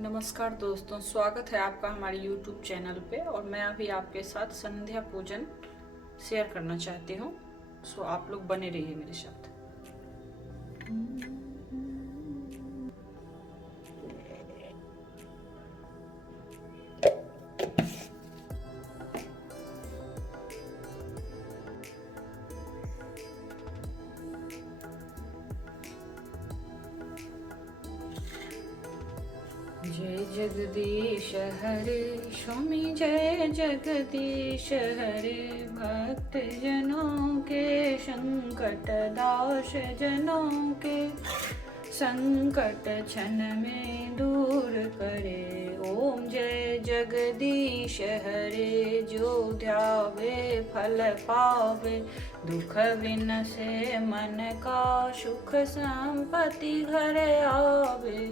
नमस्कार दोस्तों, स्वागत है आपका हमारे YouTube चैनल पे। और मैं अभी आपके साथ संध्या पूजन शेयर करना चाहती हूँ। सो आप लोग बने रहिए मेरे साथ। जय जगदीश हरे स्वामी, जय जगदीश हरे। भक्त जनों के संकट दाश जनों के, संकट क्षण में दूर करे। ओम जय जगदीश हरे। जो ध्यावे फल पावे, दुख विनसे मन का। सुख संपत्ति घर आवे।